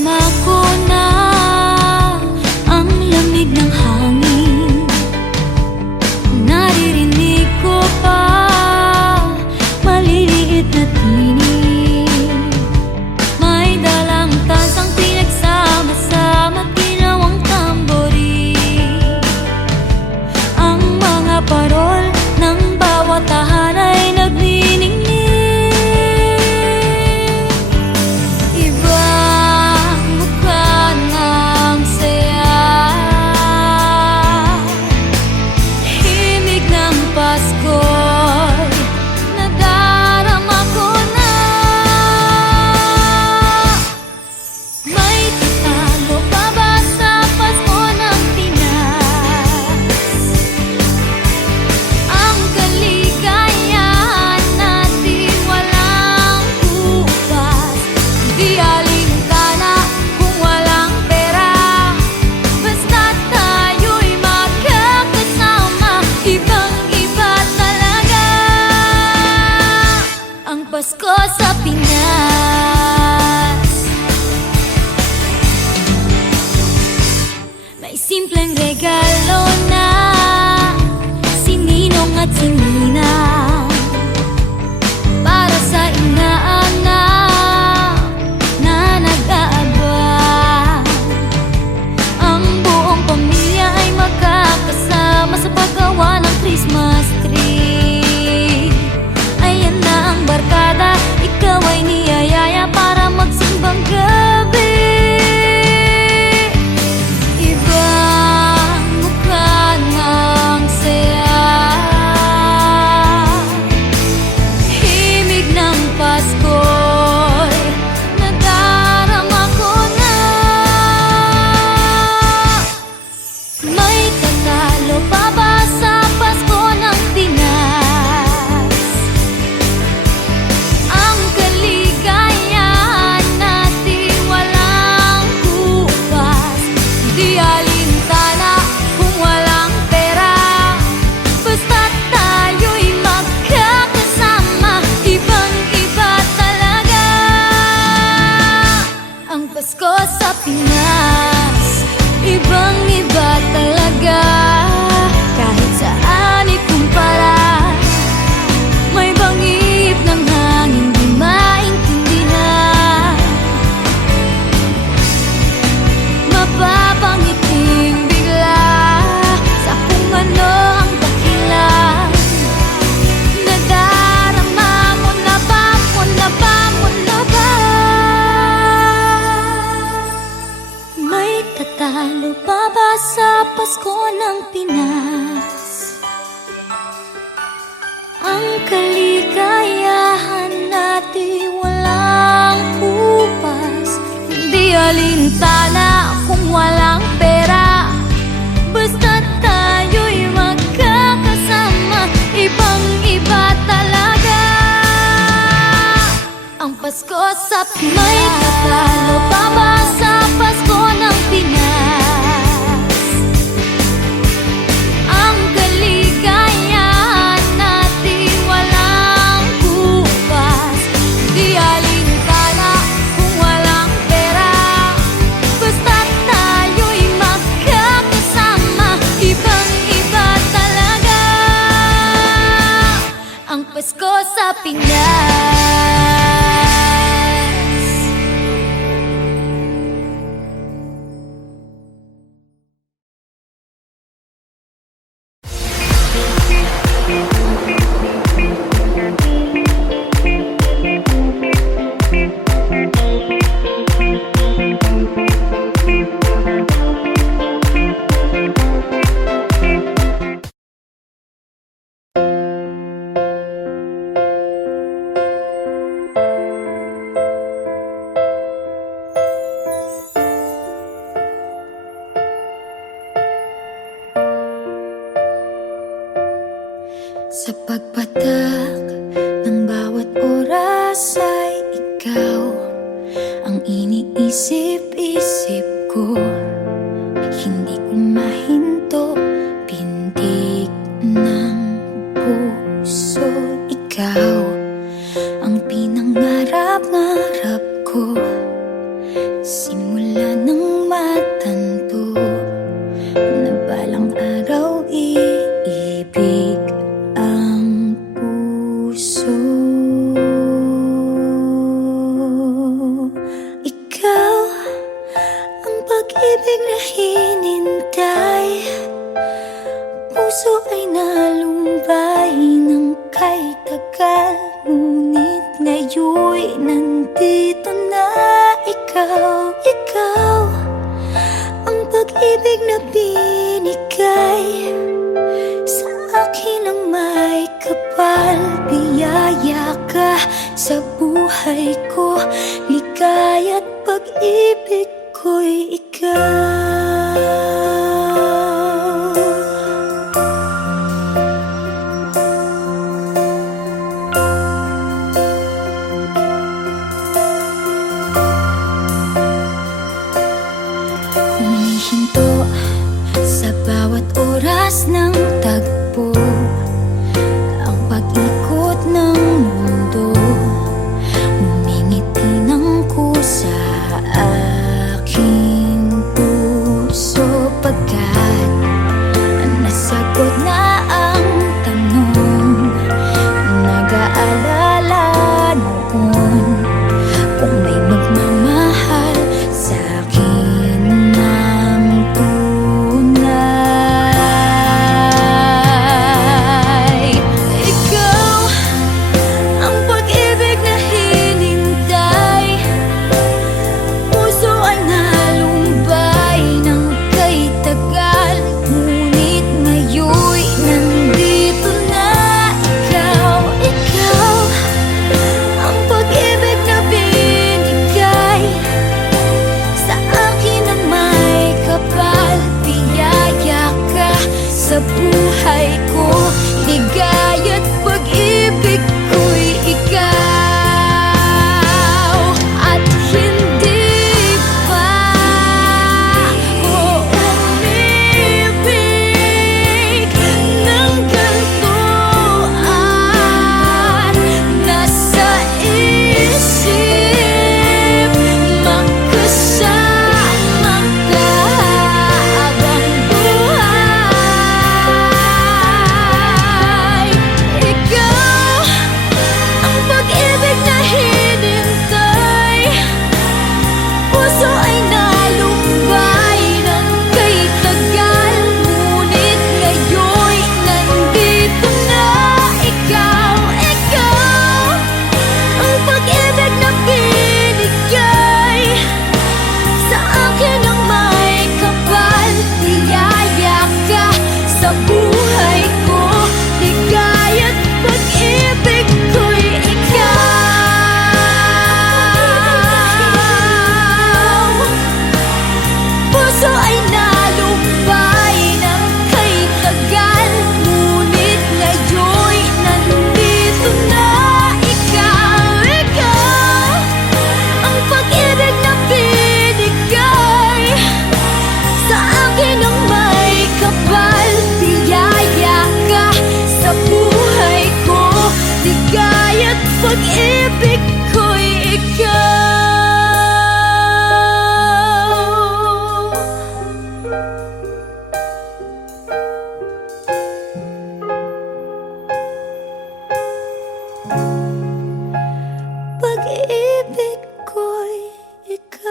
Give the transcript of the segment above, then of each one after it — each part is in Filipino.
Nadarama ko na ang lamig ng hangin. Naririnig ko pa maliliit na tinig. May dalang tansang pinagsama-sama, ginawang tambori. Ang mga parol ng bawat tahan ay nagniningning. Ibang mukha ng saya, himig ng Pasko'y nadarama ko na. May tatalo pa ba sa Pasko ng Pinas? Ang kaligayahan natin walang upas. Di alintana kung walang pera, basta't tayo'y magkakasama. Ibang-iba talaga ang Pasko sa Pinas. May simpleng regalo na sininong at sininang para sa inaanak na nag-aabang. Ang buong pamilya ay magkakasama sa paggawa ng Christmas tree. Ayan na ang barkada, ikaw ay niyayaya para magsimbang gabi. Ibang mukha ng saya, himig ng Pasko'y nadarama ko na. May tatalo pa ba sa Pasko ng Pinas? Ang kaligayahan natin walang kupas. Di alintana kung walang pera, basta't tayo'y magkakasama. Ibang-iba talaga ang Pasko sa Pinas. Ibang-iba talaga, kahit saan ikumpara. May bangip ng hangin di maintindihan, mapapangiting bigla sa kung ano ang dahilan. Nadarama mo na ba, mo na ba, mo na ba? May tatalo pa ba sa Pasko ng Pinas? Ang kaligayahan natin walang upas. Di alintana kung walang pera, basta't tayo'y magkakasama. Ibang-iba talaga ang Pasko sa Pinas. May tatalo pa ba sa Pasko ng Pinas? Ang kaligayahan natin walang kupas. Di alintana kung walang pera, basta't tayo'y magkakasama. Ibang-iba talaga ang Pasko sa Pinas. Sa pagpatak ng bawat oras ay ikaw ang iniisip-isip ko. Hindi ko mahinto, pintig ng puso. Ikaw ang pinangarap-ngarap ko Simula nang matanto na balang araw iibig ang puso. Ikaw ang pag-ibig na hinintay, puso ay nalumbay ng kay tagal, ngunit ngayon'y nandito na ikaw. Ikaw ang pag-ibig na binigay sa akin ang may kapal. Biyaya ka sa buhay ko, ligaya't pag-ibig ko'y ikaw. Humihinto sa bawat oras ng tagpo, ang pag-ikot ng mundo, ngumingiti ng kusa aking puso. Pagkat nasagot na ang tanong, nag-aalala noon kung may magmamahal sa'kin ng tunay. Ikaw ang pag-ibig na hinintay, puso ay nalumbay ng kay tagal, ngunit ngayon'y nandito na ikaw. Ikaw ang pag-ibig na binigay sa akin ang may kapal. Biyaya ka sa buhay ko, ligaya't pag-ibig ko'y ikaw. At hindi pa ako umibig ng ganito at nasa isip magkasama ka habang buhay. Ikaw ang pag-ibig na hinintay, puso ay nalumbay ng kay tagal, ngunit ngayon'y nandito na ikaw. Ikaw ang pag-ibig na binigay sa akin ang may kapal. Biyaya ka sa buhay ko, ligaya't pag-ibig ko'y ikaw. Puso ay nalumbay ng kay tagal, ngunit ngayon'y nandito na ikaw. Ikaw ang pag-ibig na binigay sa akin ang may kapal. Biyaya ka sa buhay ko, ligaya't pag-ibig ko'y ikaw. Pag-ibig ko'y ikaw.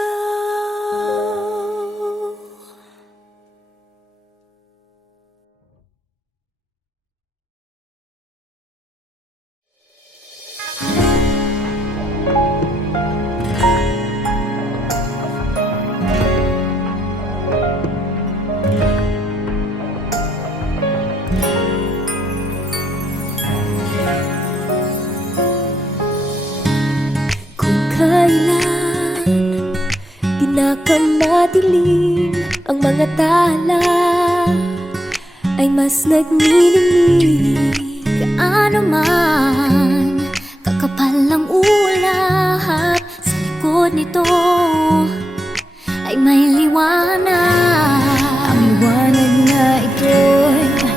Kung kailan pinakamadilim ang mga tala, ay mas nagniningning. Gaano man kakapal ang ulap, sa likod nito ay may liwanag. Ang liwanag na ito'y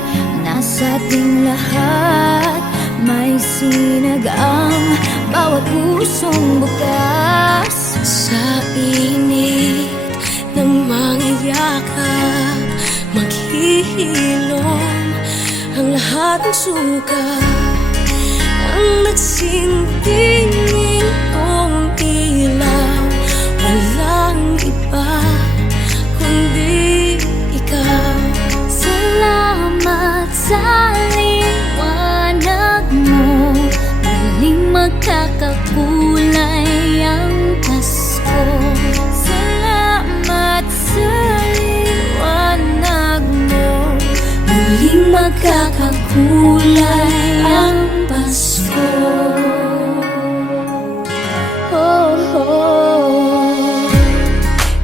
nasa ating lahat, may sinagang bawat pusong bukas sa init. lahat ng suka ang nagsintingin kong ilaw. Walang iba kundi ikaw. Salamat sa liwanag mo, muling magkakakulay ang Pasko. Salamat sa liwanag mo, muling magkakakulay ang Pasko. Oh, oh.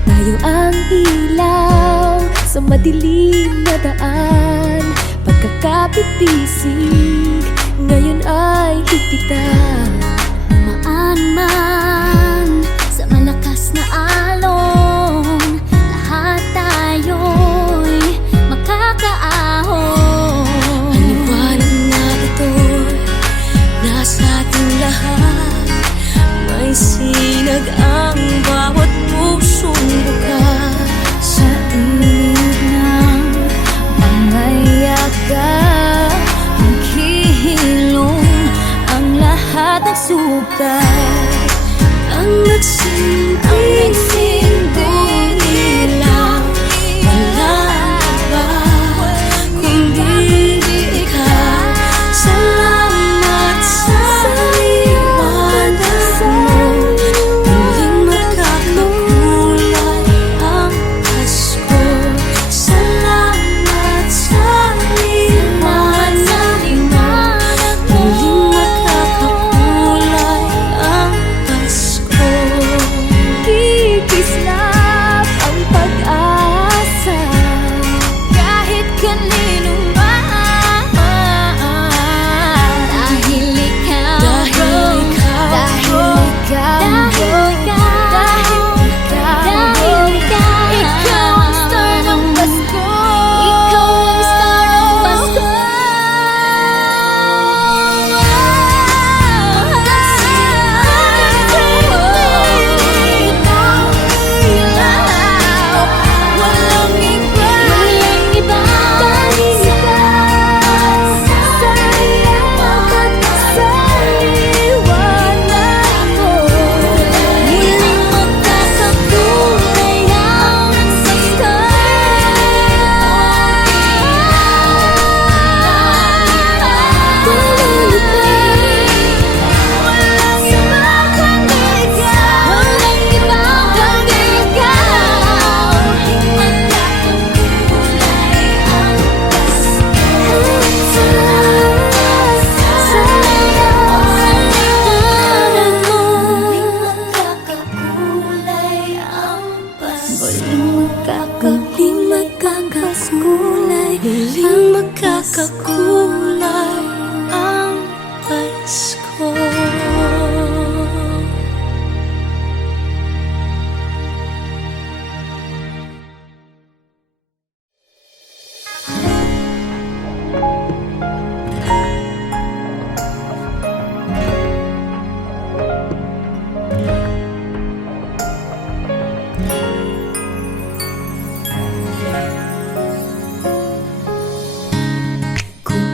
Tayo ang ilaw sa madilim na daan, pagkakapipisig ngayon ay higpitan. Umaan man sa malakas na alon, lahat tayo'y makakaahon. Ang liwanag na ito'y nasa ating lahat, may sinag ang bawat pusong bukas. Sa init ng pangayakap, naghihilom ang lahat ng sukat. Ang nagsinting ilaw, walang iba kundi ikaw. Salamat sa liwanag mo, muling magkakakulay ang Pasko. Salamat sa liwanag mo, muling magkakakulay ang Pasko. Kikislap ang pag-asa kahit kanino man, dahil ikaw, dahil ikaw, ikaw ang star ng Pasko. Ikaw ang star ng Pasko. Walang iba, walang iba, dahil ikaw sa liwanag mo, muling magkakakulay ang Pasko. Walang iba kundi ikaw, walang iba kundi ikaw, magkakakulay ang Pasko. Sa liwanag mo, muling magkakakulay ang Pasko. Muling magkakakulay, muling magkakakulay ang Pasko. Kung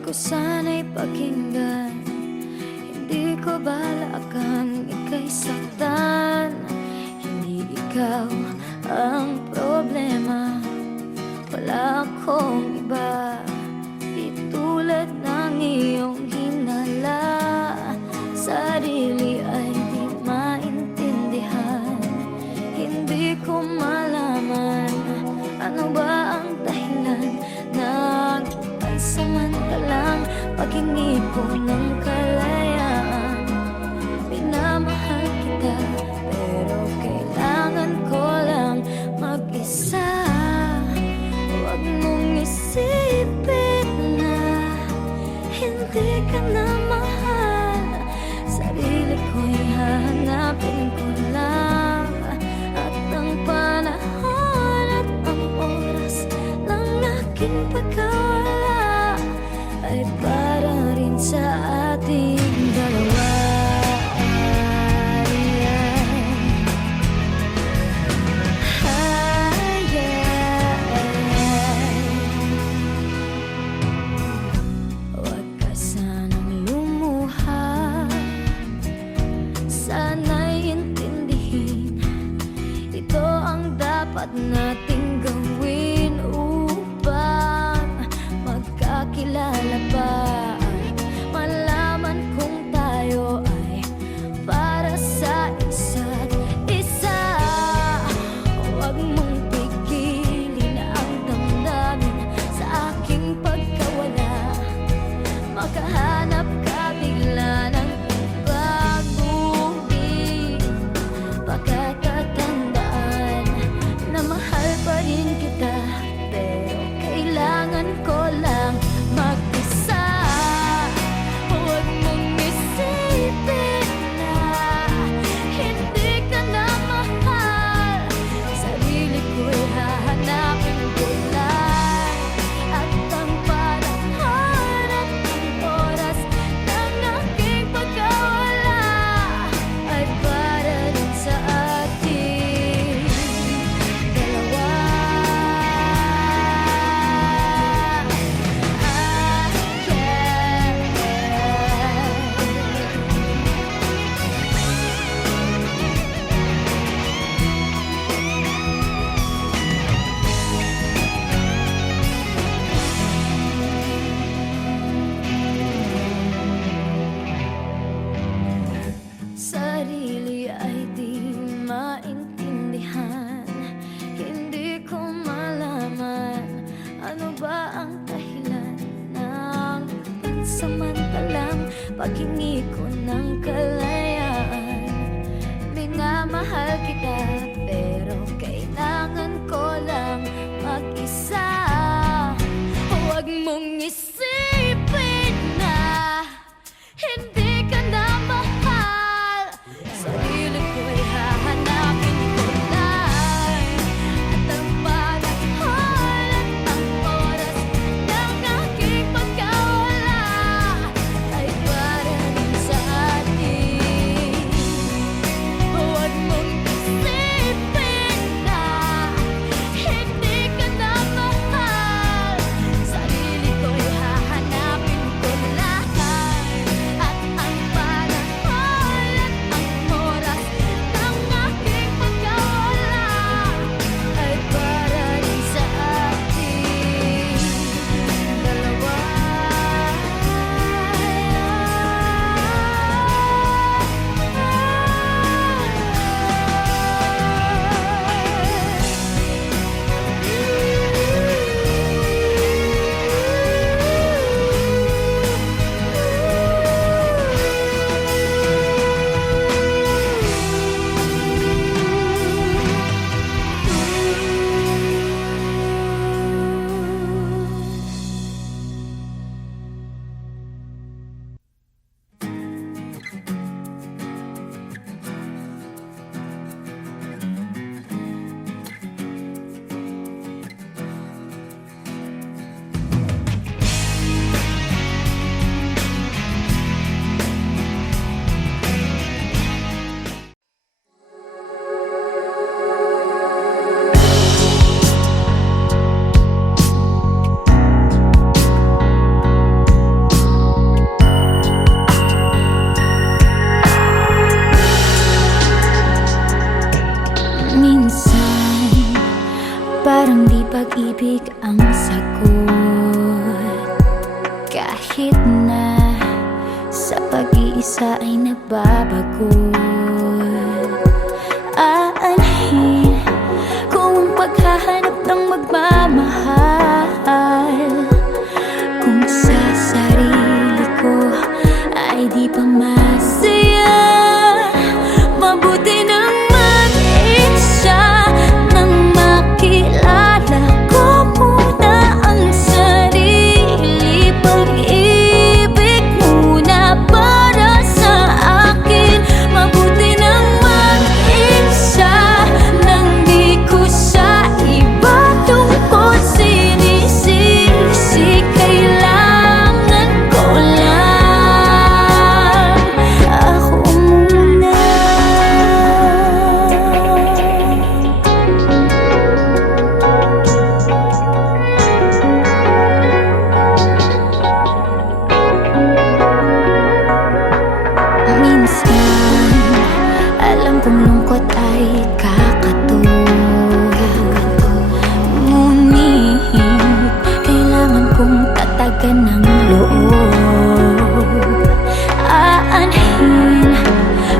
Huwag ko sana'y pakinggan, hindi ko balakang ika'y saktan. Hindi ikaw ang problema, wala akong iba. Di tulad ng iyong hinala, sarili ay di maintindihan. Hindi ko malaman ano ba ang dahilan ng pansamantalang paghingi ko ng kalayaan. Minamahal kita pero kailangan ko lang mag-isa. Huwag mong isipin na hindi ka na mahal. Sarili ko'y hahanapin ko lang, at ang panahon at ang oras ng aking pagkawala ay para rin sa ating dalawa. Huwag ka sanang lumuha, sana'y intindihin, ito ang dapat nating gawin upang magkakilala pa at malaman kung tayo ay para sa isa't isa. Huwag mong pigilin ang damdamin sa aking pagkawala. Makahanap ka bigla ng ibang ngunit pagkatatandaan na mahal pa rin kita, pero kailangan ko lang mag-isa. Huwag mong isipin na hindi ka na mahal. Sarili ko'y hahanapin ko lang, at ang panahon at ang oras ng aking pagkawala ay para rin sa ating dalawa. Sarili ay di maintindihan, hindi ko malaman ano ba ang dahilan ng pansamantalang paghingi ko ng kalayaan. Minamahal kita pero kailangan ko lang mag-isa. Huwag mong isipin na hindi ka na mahal. Sarili ko'y hahanapin ko lang, at ang panahon at ang oras ng aking pagkawala ay para rin sa ating Parang di pag-ibig ang sagot, kahit na sa pag-iisa ay nagbabago. Aanhin kung ang paghahanap ng magmamahal, kung sa sarili ko ay di pa masaya. Mabuti nang mag-isa, nang makilala ko muna ang sarili. Pag-ibig muna para sa akin. Mabuti nang mag-isa, nang di ko sa iba tungkol sinisisi. Kailangan ko lang ako muna. Minsan, alam kong lungkot ay kakatuwa, ngunit kailangan kong tatagan ng loob. Aanhin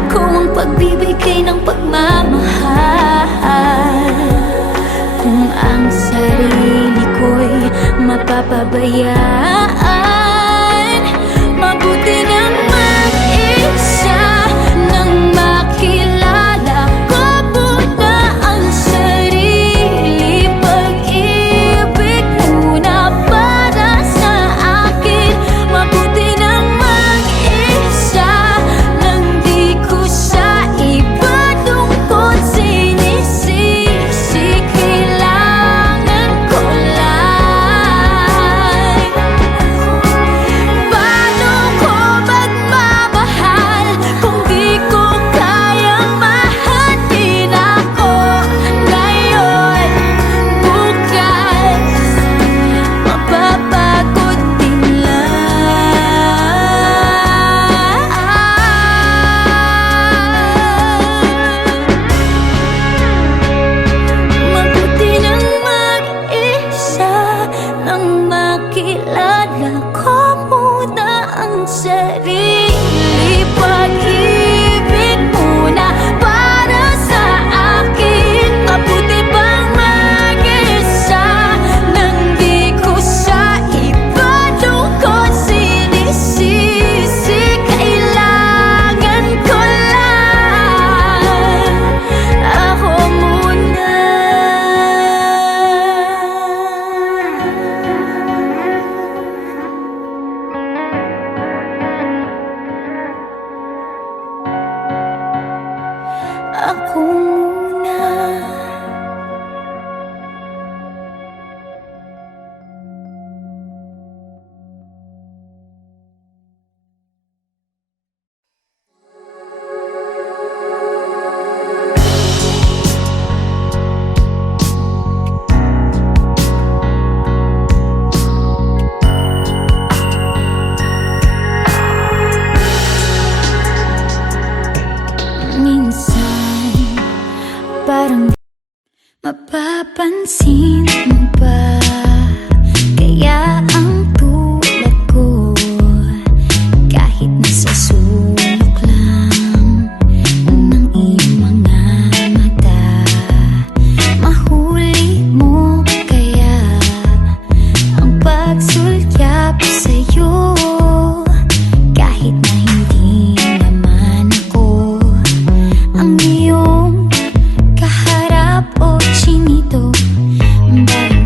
kung ang pagbibigay ng pagmamahal, kung ang sarili ko'y mapapabayaan. Mabuti nang mag-isa, nang makilala ko muna ang sarili. Pag-ibig muna para sa akin. Mabuti nang mag-isa, nang di ko sa iba tungkol sinisisi. Kailangan ko lang. Paano ko magmamahal kung di ko kayang mahalin ako ngayon? Bukas, mapapagod din lang. Mabuti nang mag-isa, nang makilala ko muna ang sarili. Pag-ibig muna para sa akin. Mabuti pang mag-isa, nang di ko sa iba tungkol sinisisi. Kailangan ko lang ako muna. Ako muna. Minsan, parang mapapansin mo ba, kaya ang tulad ko, kahit nasa sulok lang ng iyong mga mata, mahuli mo kaya ang pagsulyap sa'yo. Kahit na hindi naman ako ang iyong kaharap o chinito, dahil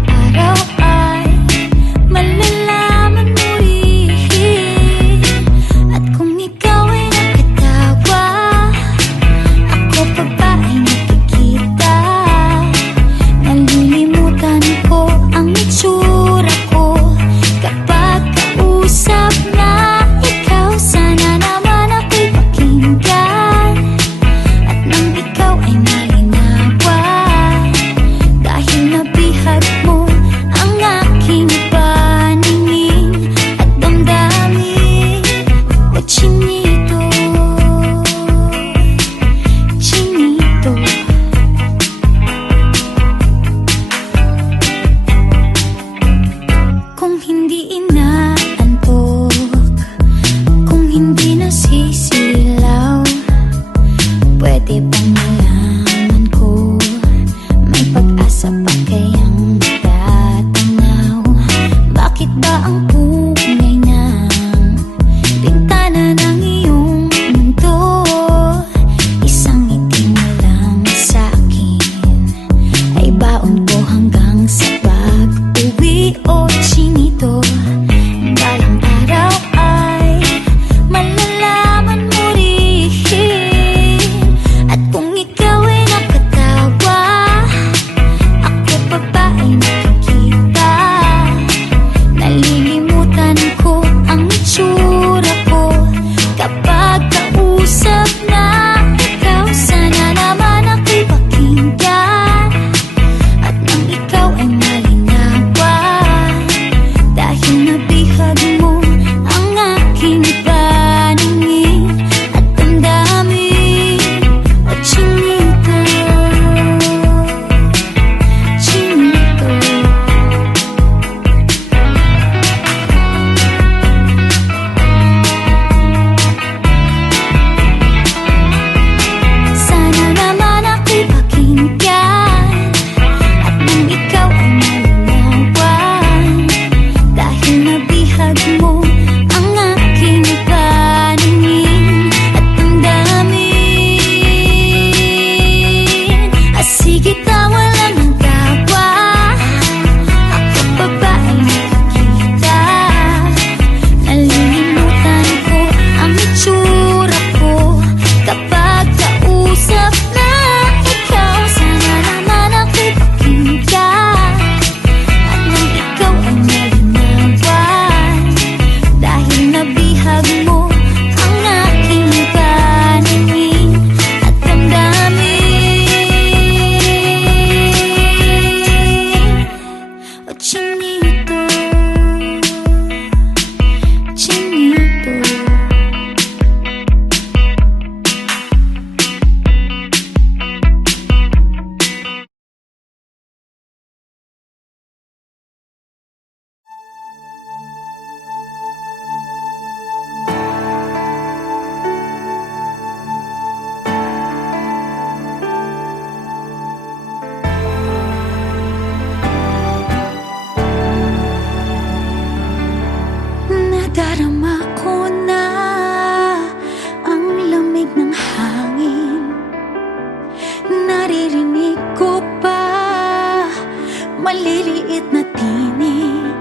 maliliit na tinig,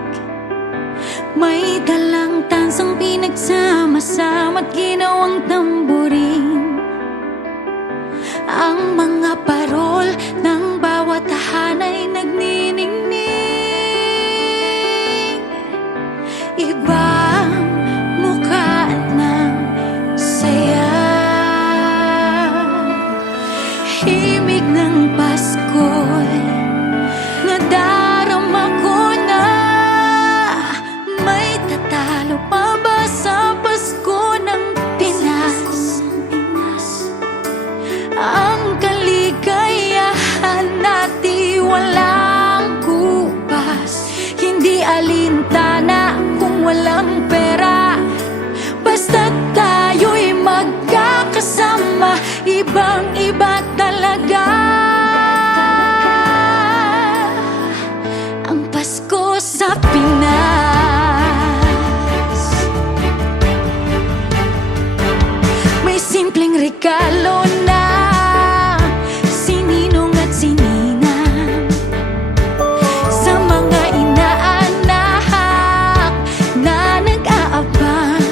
may dalang tansang pinagsama-sama't ginawang tamburin. Ang mga parol ng bawat tahanay nagniningning, ibang mukha ng saya. Himig ng Pasko'y nadarama ko na. May tatalo pa ba sa Pasko ng Pinas? Ang kaligayahan natin walang kupas, hindi alintana kung walang pera. Basta tayo'y magkakasama, ibang-iba talaga ang Pasko sa Pinas. May simpleng regalo na sininong at sininang, sa mga inaanak na nag-aabang.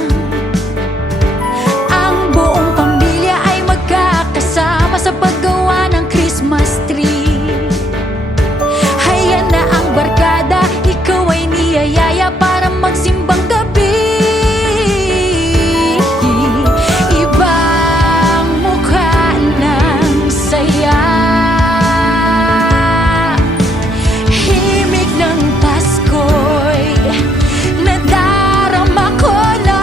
Ang buong pamilya ay magkakasama sa paggawa ng Christmas tree. Hayan na ang barkada, ikaw ay niyayaya para magsimbang gabi. Ibang mukha ng saya, himig ng Pasko'y nadarama ko na.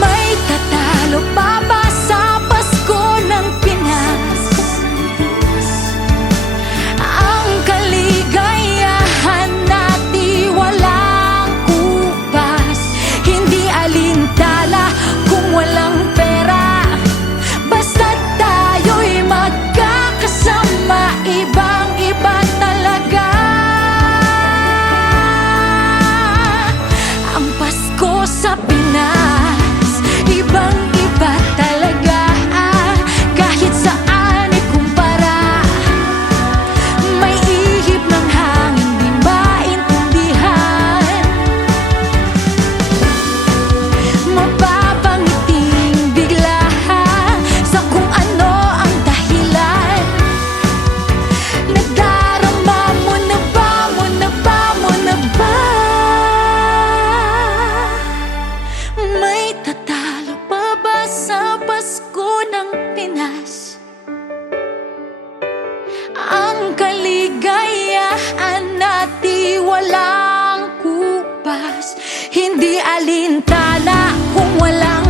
May tatalo pa ba sa Pasko ng Pinas? Ang kaligayahan natin walang kupas, hindi alintala kung walang pera. Basta tayo'y magkakasama, ibang-iba talaga ang Pasko sa Pinas. Ibang-iba talaga, kahit saan ikumpara. May ihip ng hangin di maintindihan, mapapangiting bigla sa kung ano ang dahilan. Nadarama mo na ba, mo na ba, mo na ba? May tatalo pa ba sa Pasko ng Pinas? Ang kaligayahan natin walang kupas, hindi alintana kung walang